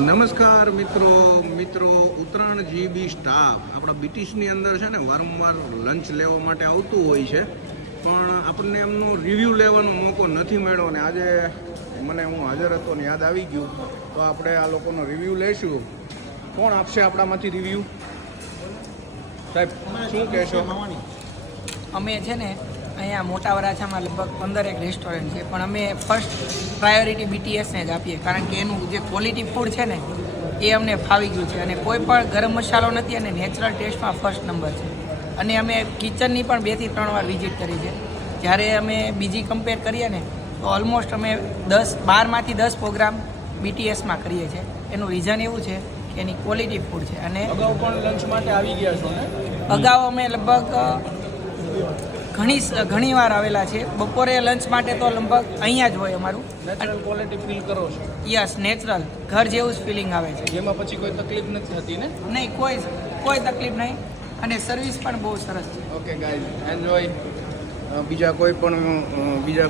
નમસ્કાર મિત્રો Uttarayan GB staff આપણા બીટીસની અંદર છે ને વારંવાર લંચ લેવા માટે આવતું હોય છે, પણ આપણને એમનો રિવ્યૂ લેવાનો મોકો નથી મળ્યો અને આજે હું હાજર હતો ને યાદ આવી ગયું, તો આપણે આ લોકોનો રિવ્યૂ લઈશું. કોણ આપશે આપણામાંથી રિવ્યૂ? સાહેબ શું કહેશો? અમે છે ને અહીંયા મોટા વરાછામાં લગભગ 15 એક રેસ્ટોરન્ટ છે, પણ અમે ફર્સ્ટ પ્રાયોરિટી બીટીએસને જ આપીએ, કારણ કે એનું જે ક્વોલિટી ફૂડ છે ને એ અમને ફાવી ગયું છે અને કોઈ પણ ગરમ મસાલો નથી અને નેચરલ ટેસ્ટમાં ફર્સ્ટ નંબર છે. અને અમે કિચનની પણ 2 થી 3 વાર વિઝિટ કરી છે. જ્યારે અમે બીજી કમ્પેર કરીએ ને તો ઓલમોસ્ટ અમે 12માંથી 10 પ્રોગ્રામ બીટીએસમાં કરીએ છીએ. એનું રીઝન એવું છે કે એની ક્વોલિટી ફૂડ છે. અને અગાઉ પણ લંચ માટે આવી ગયા છો ને? અગાઉ અમે લગભગ ઘણી વાર આવેલા છે. બપોરે લંચ માટે તો લગભગ અહીંયા જ હોય અમારું. નેચરલ ક્વોલિટી ફીલ કરો છો? યસ, નેચરલ ઘર જેવું જ ફિલિંગ આવે છે. જેમાં પછી કોઈ તકલીફ નથી થતી ને? નહીં, કોઈ તકલીફ નહીં અને સર્વિસ પણ બહુ સરસ છે. Okay guys, enjoy. બીજા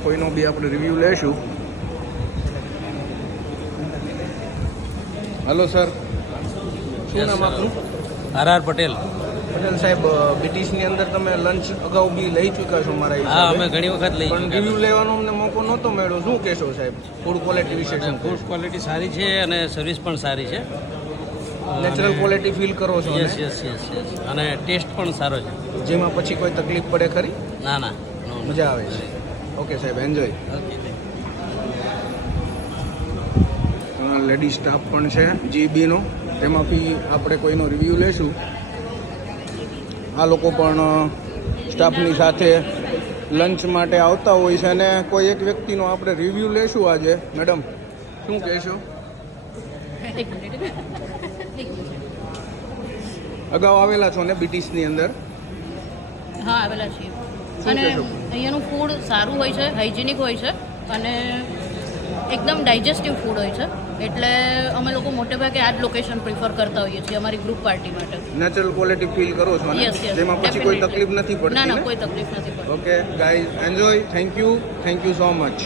કોઈનો બી આપણે રિવ્યૂ લેશું. હલો સર, શું નામ આપનું? આર પટેલ. પટેલ સાહેબ, બીટીસની અંદર તમે લંચ અગાઉ બી લઈ ચૂક્યા છો મારા હા, હિસાબે. અમે ઘણી વખત લઈ પણ રિવ્યૂ લેવાનો અમને મોકો નહોતો મળ્યો. શું કહેશો સાહેબ ફૂડ ક્વોલિટી વિશે? ફૂડ ક્વોલિટી સારી છે અને સર્વિસ પણ સારી છે. નેચરલ ક્વોલિટી ફીલ કરો છો? યસ યસ યસ યસ અને ટેસ્ટ પણ સારો છે. જેમાં પછી કોઈ તકલીફ પડે ખરી? ના ના, મજા આવે છે. ઓકે સાહેબ, એન્જોય. ઓકે. લેડી સ્ટાફ પણ છે જીબીનો, તેમાંથી આપણે કોઈનો રિવ્યૂ લેશું. આ લોકો પણ સ્ટાફની સાથે લંચ માટે આવતા હોય છે અને કોઈ એક વ્યક્તિનો આપણે રિવ્યૂ લેશું આજે. મેડમ શું કહેશો? અગાઉ આવેલા છો ને બીટીસની અંદર? હા, આવેલા છીએ. અને અહીંયાનું ફૂડ સારું હોય છે, હાઇજેનિક હોય છે અને એકદમ ડાયજેસ્ટિવ ફૂડ હોય છે. એટલે અમે લોકો મોટે ભાગે આ જ લોકેશન પ્રિફર કરતા હોઈએ છીએ અમારી ગ્રુપ પાર્ટી માટે. નેચરલ ક્વોલિટી ફીલ કરો છો ને? જેમાં પછી કોઈ તકલીફ નથી પડતી? ના, કોઈ તકલીફ નથી પડતી. Okay guys, enjoy. Thank you so much.